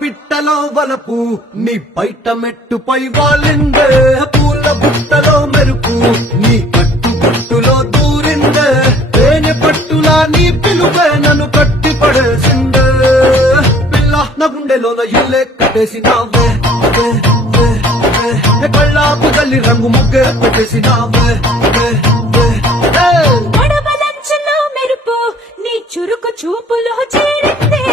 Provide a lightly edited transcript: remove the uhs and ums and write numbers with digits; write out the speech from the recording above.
పిట్టలో వలపు నీ బయట మెట్టుపై వాలిందే పూల బుట్టలో మెరుపు నీ కట్టు కట్టులో దూరిందే తేనె పట్టులా నీ పిలుపే నన్ను కట్టి పడేసిందే పిల్ల నా గుండెలోన ఇల్లే కట్టేసినావే కళ్ళాపు తల్లి రంగు ముగ్గే పెట్టేసినావే మెరుపు నీ చురుకు చూపులో చేరిందే